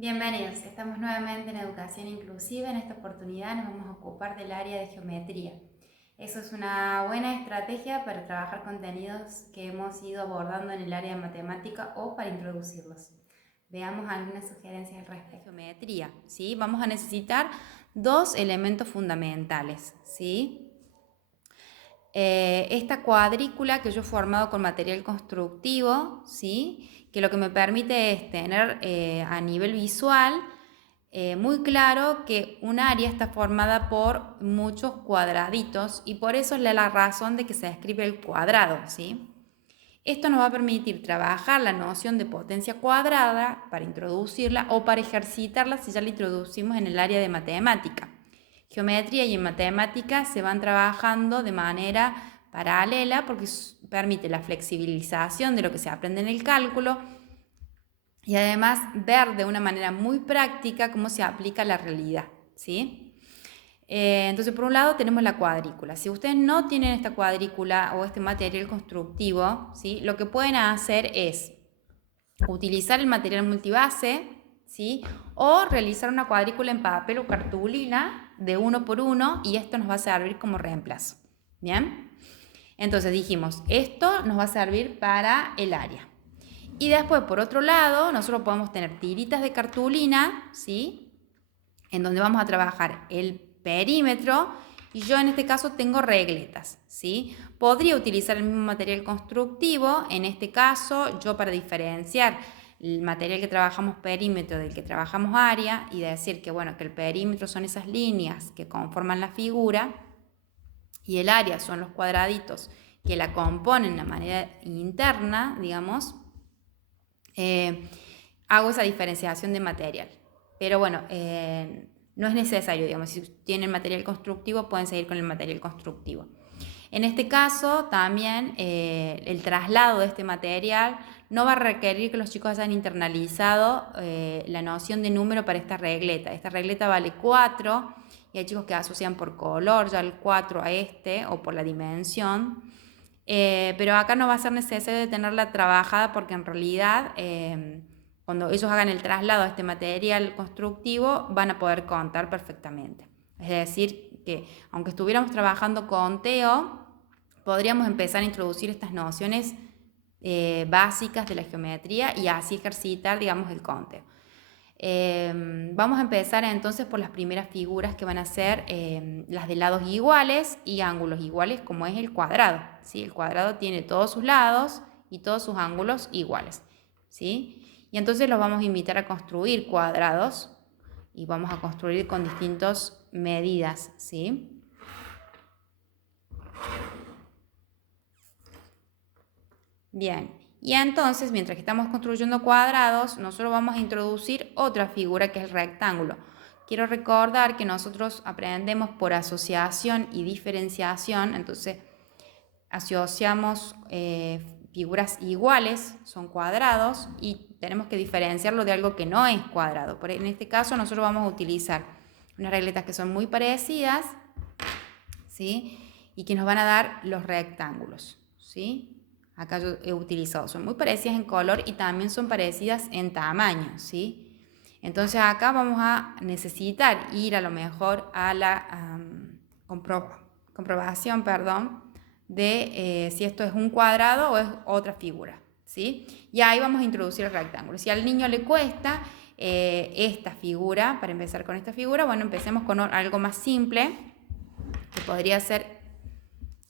Bienvenidos, estamos nuevamente en Educación Inclusiva. En esta oportunidad nos vamos a ocupar del área de geometría. Eso es una buena estrategia para trabajar contenidos que hemos ido abordando en el área de matemática o para introducirlos. Veamos algunas sugerencias al respecto. Geometría, ¿sí? Vamos a necesitar dos elementos fundamentales, ¿sí? Esta cuadrícula que yo he formado con material constructivo, ¿sí? Que lo que me permite es tener a nivel visual muy claro que un área está formada por muchos cuadraditos y por eso es la razón de que se escribe el cuadrado, ¿sí? Esto nos va a permitir trabajar la noción de potencia cuadrada para introducirla o para ejercitarla si ya la introducimos en el área de matemática. Geometría y en matemática se van trabajando de manera paralela porque permite la flexibilización de lo que se aprende en el cálculo y además ver de una manera muy práctica cómo se aplica la realidad, ¿sí? Entonces, por un lado tenemos la cuadrícula. Si ustedes no tienen esta cuadrícula o este material constructivo, ¿sí? Lo que pueden hacer es utilizar el material multibase, ¿sí? O realizar una cuadrícula en papel o cartulina de 1 por 1 y esto nos va a servir como reemplazo. ¿Bien? Entonces dijimos, esto nos va a servir para el área. Y después, por otro lado, nosotros podemos tener tiritas de cartulina, ¿sí? En donde vamos a trabajar el perímetro y yo en este caso tengo regletas, ¿sí? Podría utilizar el mismo material constructivo, en este caso yo para diferenciar el material que trabajamos perímetro del que trabajamos área y decir que, bueno, que el perímetro son esas líneas que conforman la figura y el área son los cuadraditos que la componen de manera interna, digamos, hago esa diferenciación de material. Pero bueno, no es necesario, digamos, si tienen material constructivo pueden seguir con el material constructivo. En este caso también el traslado de este material no va a requerir que los chicos hayan internalizado la noción de número para esta regleta. Esta regleta vale 4 y hay chicos que asocian por color ya el 4 a este o por la dimensión. Pero acá no va a ser necesario tenerla trabajada porque en realidad cuando ellos hagan el traslado a este material constructivo van a poder contar perfectamente. Es decir, que aunque estuviéramos trabajando con TEO, podríamos empezar a introducir estas nociones básicas de la geometría y así ejercitar, digamos, el conteo. Vamos a empezar entonces por las primeras figuras que van a ser las de lados iguales y ángulos iguales, como es el cuadrado, ¿sí? El cuadrado tiene todos sus lados y todos sus ángulos iguales, ¿sí? Y entonces los vamos a invitar a construir cuadrados y vamos a construir con distintas medidas, ¿sí? Bien, y entonces, mientras que estamos construyendo cuadrados, nosotros vamos a introducir otra figura que es el rectángulo. Quiero recordar que nosotros aprendemos por asociación y diferenciación, entonces asociamos figuras iguales, son cuadrados, y tenemos que diferenciarlo de algo que no es cuadrado. En este caso nosotros vamos a utilizar unas regletas que son muy parecidas, ¿sí? Y que nos van a dar los rectángulos, ¿sí? Acá yo he utilizado, son muy parecidas en color y también son parecidas en tamaño, ¿sí? Entonces acá vamos a necesitar ir a lo mejor a la comprobación, de si esto es un cuadrado o es otra figura, ¿sí? Y ahí vamos a introducir el rectángulo. Si al niño le cuesta esta figura, para empezar con esta figura, bueno, empecemos con algo más simple, que podría ser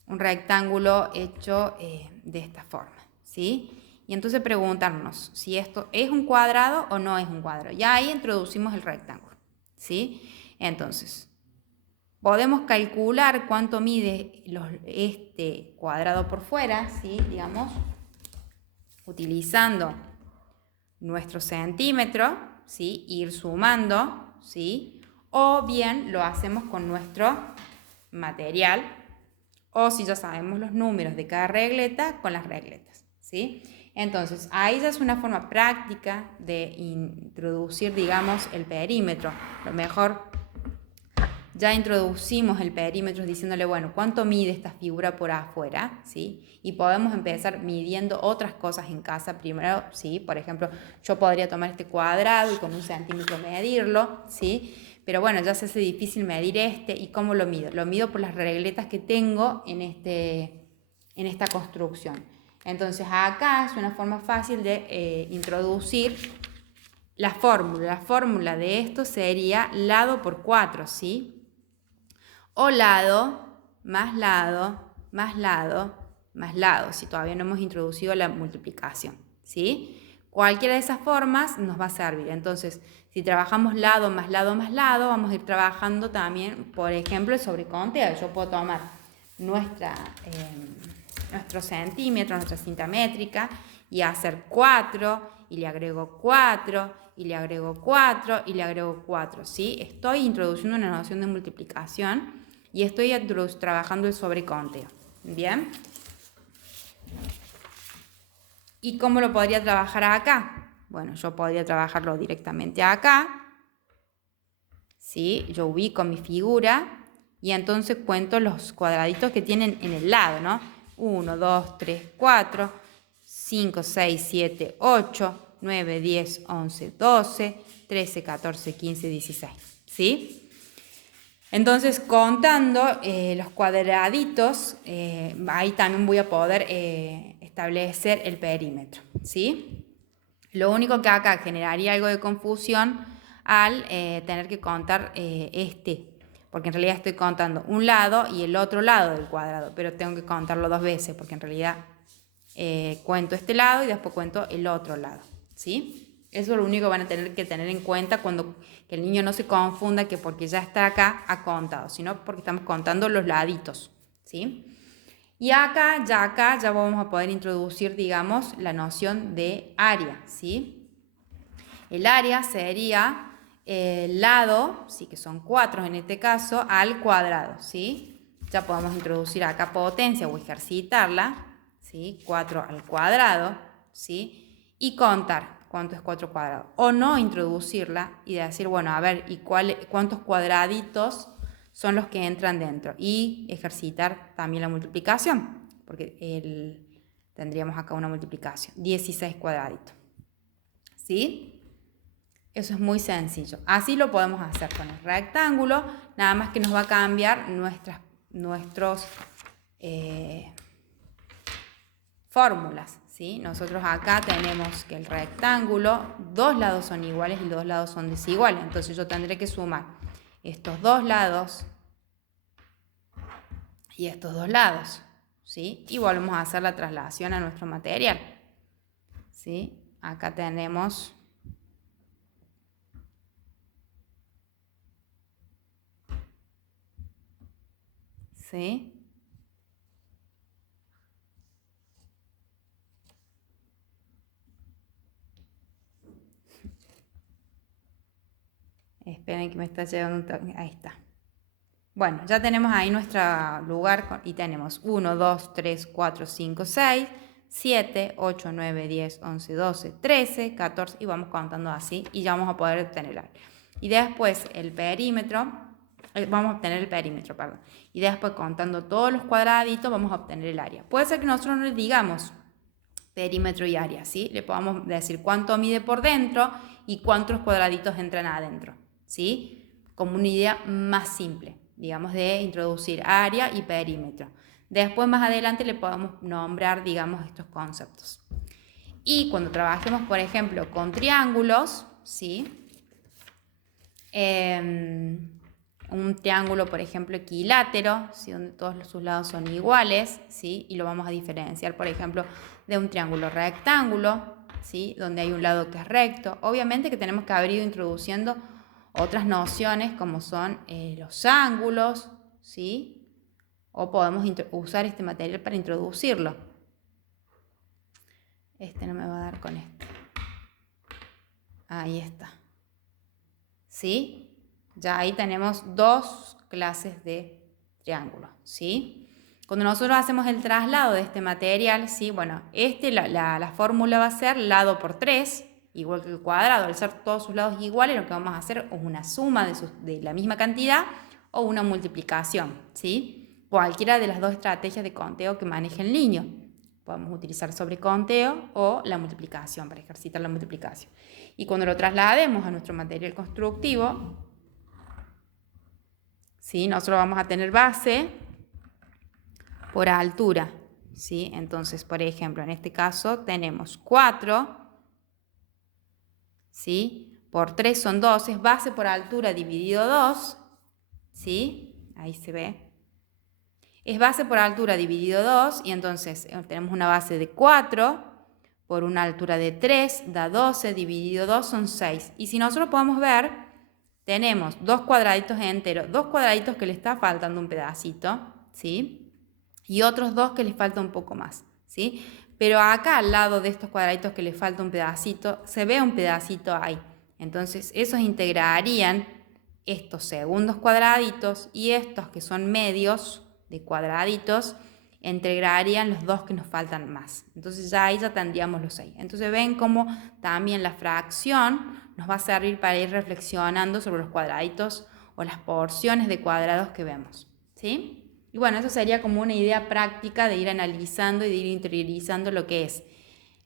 un rectángulo hecho de esta forma, ¿sí? Y entonces preguntarnos si esto es un cuadrado o no es un cuadrado. Ya ahí introducimos el rectángulo, ¿sí? Entonces, podemos calcular cuánto mide este cuadrado por fuera, ¿sí? Digamos, utilizando nuestro centímetro, ¿sí? Ir sumando, ¿sí? O bien lo hacemos con nuestro material, o si ya sabemos los números de cada regleta, con las regletas, ¿sí? Entonces, ahí ya es una forma práctica de introducir, digamos, el perímetro. Lo mejor ya introducimos el perímetro diciéndole, bueno, ¿cuánto mide esta figura por afuera? ¿Sí? Y podemos empezar midiendo otras cosas en casa primero, ¿sí? Por ejemplo, yo podría tomar este cuadrado y con 1 centímetro medirlo, ¿sí? Pero bueno, ya se hace difícil medir este. ¿Y cómo lo mido? Lo mido por las regletas que tengo en esta construcción. Entonces acá es una forma fácil de introducir la fórmula. La fórmula de esto sería lado por 4, ¿sí? O lado, más lado, más lado, más lado, si todavía no hemos introducido la multiplicación, ¿sí? Cualquiera de esas formas nos va a servir. Entonces, si trabajamos lado, más lado, más lado, vamos a ir trabajando también, por ejemplo, el sobreconteo. Yo puedo tomar nuestro centímetro, nuestra cinta métrica, y hacer 4, y le agrego 4, y le agrego 4, y le agrego 4, ¿sí? Estoy introduciendo una noción de multiplicación y estoy trabajando el sobreconteo, ¿bien? ¿Y cómo lo podría trabajar acá? Bueno, yo podría trabajarlo directamente acá, ¿sí? Yo ubico mi figura y entonces cuento los cuadraditos que tienen en el lado, ¿no? 1, 2, 3, 4, 5, 6, 7, 8, 9, 10, 11, 12, 13, 14, 15, 16, ¿sí? Entonces, contando los cuadraditos, ahí también voy a poder establecer el perímetro, ¿sí? Lo único que acá generaría algo de confusión al tener que contar porque en realidad estoy contando un lado y el otro lado del cuadrado, pero tengo que contarlo 2 veces, porque en realidad cuento este lado y después cuento el otro lado, ¿sí? Eso es lo único que van a tener que tener en cuenta que el niño no se confunda que porque ya está acá ha contado, sino porque estamos contando los laditos, ¿sí? Y acá ya vamos a poder introducir, digamos, la noción de área, ¿sí? El área sería el lado, sí, que son 4 en este caso, al cuadrado, ¿sí? Ya podemos introducir acá potencia o ejercitarla, ¿sí? 4 al cuadrado, ¿sí? Y contar cuánto es 4 cuadrados. O no introducirla y decir, bueno, a ver, ¿y cuántos cuadraditos son los que entran dentro? Y ejercitar también la multiplicación, porque tendríamos acá una multiplicación, 16 cuadraditos, ¿sí? Eso es muy sencillo. Así lo podemos hacer con el rectángulo, nada más que nos va a cambiar nuestros fórmulas, ¿sí? Nosotros acá tenemos que el rectángulo, 2 lados son iguales y 2 lados son desiguales. Entonces yo tendré que sumar estos 2 lados y estos 2 lados, ¿sí? Y volvemos a hacer la traslación a nuestro material, ¿sí? Acá tenemos... ¿sí? Esperen que me está llegando ahí está. Bueno, ya tenemos ahí nuestro lugar y tenemos 1, 2, 3, 4, 5, 6, 7, 8, 9, 10, 11, 12, 13, 14 y vamos contando así y ya vamos a poder obtener el área. Y después el perímetro, vamos a obtener el perímetro, perdón. Y después contando todos los cuadraditos vamos a obtener el área. Puede ser que nosotros no le digamos perímetro y área, ¿sí? Le podamos decir cuánto mide por dentro y cuántos cuadraditos entran adentro, ¿sí? Como una idea más simple, digamos, de introducir área y perímetro. Después, más adelante, le podemos nombrar, digamos, estos conceptos. Y cuando trabajemos, por ejemplo, con triángulos, ¿sí? Un triángulo, por ejemplo, equilátero, ¿sí? Donde todos sus lados son iguales, ¿sí? Y lo vamos a diferenciar, por ejemplo, de un triángulo rectángulo, ¿sí? Donde hay un lado que es recto. Obviamente que tenemos que haber ido introduciendo otras nociones como son los ángulos, ¿sí? O podemos usar este material para introducirlo. Este no me va a dar con esto. Ahí está. ¿Sí? Ya ahí tenemos 2 clases de triángulo, ¿sí? Cuando nosotros hacemos el traslado de este material, ¿sí? Bueno, la fórmula va a ser lado por 3, igual que el cuadrado. Al ser todos sus lados iguales, lo que vamos a hacer es una suma de la misma cantidad o una multiplicación, ¿sí? Cualquiera de las dos estrategias de conteo que maneje el niño. Podemos utilizar sobreconteo o la multiplicación para ejercitar la multiplicación. Y cuando lo traslademos a nuestro material constructivo, ¿sí? Nosotros vamos a tener base por altura, ¿sí? Entonces, por ejemplo, en este caso tenemos 4, ¿sí? Por 3 son 12, es base por altura dividido 2, ¿sí? Ahí se ve. Es base por altura dividido 2 y entonces tenemos una base de 4 por una altura de 3, da 12, dividido 2 son 6. Y si nosotros podemos ver, tenemos dos cuadraditos enteros, dos cuadraditos que le está faltando un pedacito, ¿sí? Y otros dos que les falta un poco más, ¿sí? Pero acá al lado de estos cuadraditos que les falta un pedacito, se ve un pedacito ahí. Entonces esos integrarían estos segundos cuadraditos y estos que son medios de cuadraditos, integrarían los dos que nos faltan más. Entonces ya ahí ya tendríamos los 6. Entonces ven cómo también la fracción nos va a servir para ir reflexionando sobre los cuadraditos o las porciones de cuadrados que vemos, ¿sí? Y bueno, eso sería como una idea práctica de ir analizando y de ir interiorizando lo que es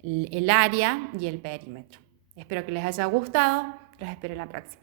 el área y el perímetro. Espero que les haya gustado. Los espero en la próxima.